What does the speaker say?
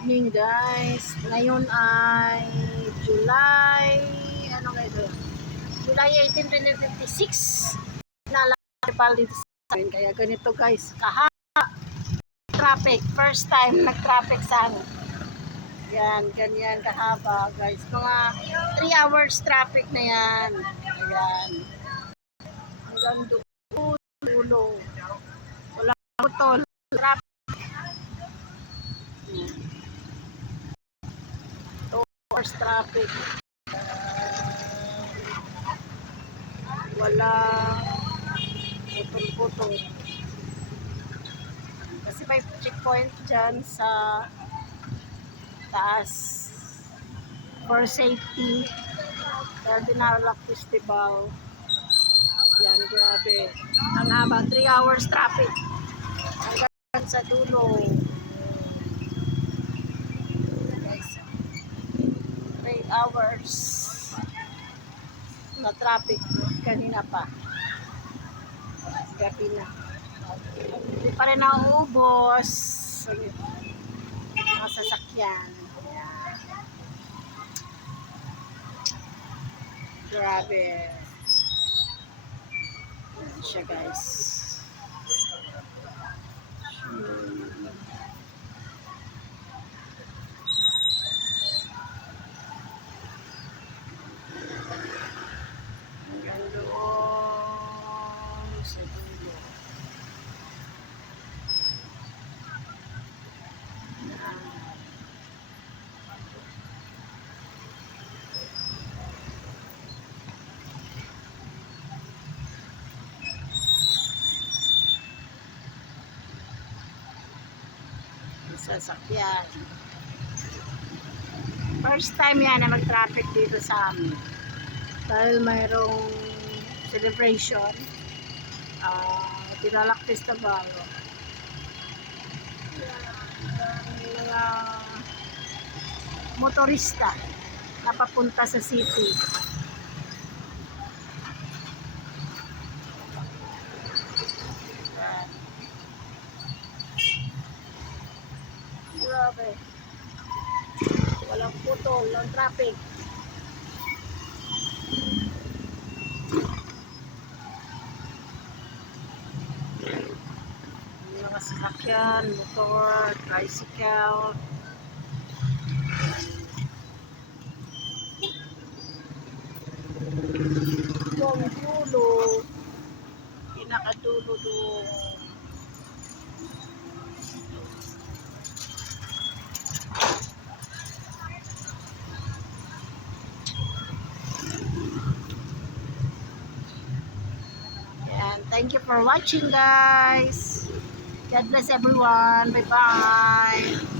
Evening guys, ngayon ay July, ano nga ito? July 18, 2056. Nalakipal dito sa amin, kaya ganito guys, traffic, first time nag-traffic sa amin. Yan, ganyan kahaba guys, mga 3 hours traffic na yan. Ayan, hanggang doon, dulo. Wala putol, traffic. Hours traffic. Wala putol-putol. Kasi may checkpoint dyan sa taas for safety. Cardinal Festival. Yan, grabe. Ang haba, 3 hours traffic. Hanggang sa dulo. Guys, 3 hours na traffic kanina pa. Gabi na. Hindi pa rin nauubos. Mga sasakyan. Ayan. Grabe. Ayan siya guys. Hanggang doon sa dulo. Sasakyan. First time yan na mag-traffic dito sa amin. Dahil mayroong celebration. Tinalak Festival. Mga motorista na papunta sa city. Grabe. Walang putol, walang traffic. Mga sasakyan, motor, tricycle. Yung dulo, pinakadulo doon. Thank you for watching guys. God bless everyone. Bye bye.